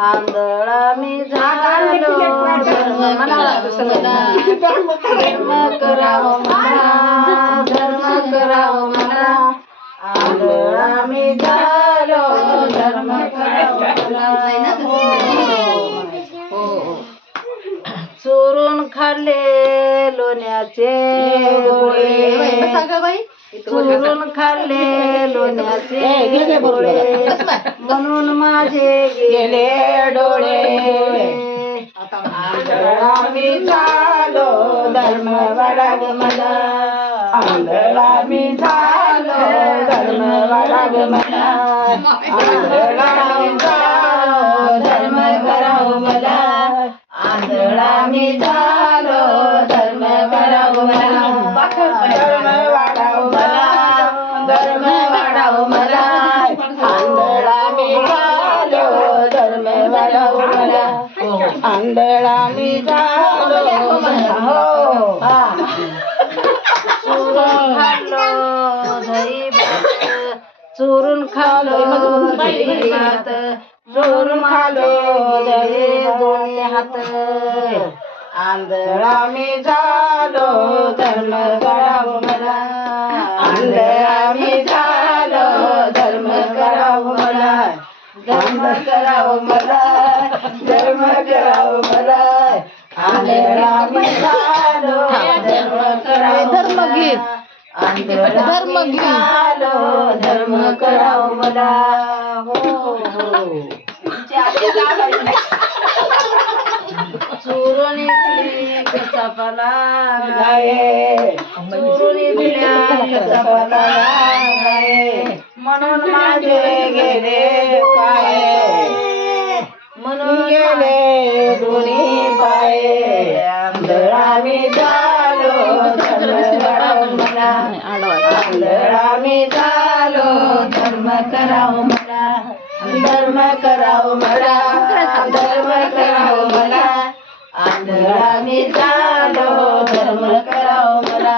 आंधळा मी झालो धर्म करावं मला धर्म करावं मला आंधळा मी झालो धर्म करावं मला चोरून खाल्ले लोण्याचे गोळे चोरून खाल्ले लोण्याचे गोळे म्हणून माझे गेले डोळे आंधळा मी झालो धर्म वाढाग मला आंधळा मी झालो धर्म वाढाग मला आंधळा मी झालो धर्म करावं मला आंधळा मी झालो धर्म करावं मला धर्म वाढावं मला धर्म वाढावं मला आंधळा मी झालो धर्म वाढावं मला आंधळा मी झालो हो चोरून खाल्लो दही भात चोरून खाल्लो दही भात चोरून खाल्लो दही दोन्ही हात आंधळा मी झालो धर्म करावं मला आंधळा मी झालो धर्म करावं मला धर्म करावं मला धर्म करावं मला आंधळा मी झालो धर्म करावं धर्मगीत धर्मगीत झालो धर्म करावं मला हो चोरून इकली कसापाला गाये चोरून इकल्या कसापाला गाये म्हणून माझे गेले पाये म्हणून गेले दोन्ही पाये आंधळा मी झालो धर्म करावं मला आंधळा मी झालो धर्म करावं मला धर्म करावं मला धर्म करावं मला आंधळा मी झालो धर्म करावं मला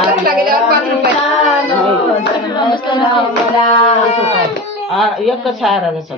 आंधळा मी झालो धर्म करावं मला एकच आराधना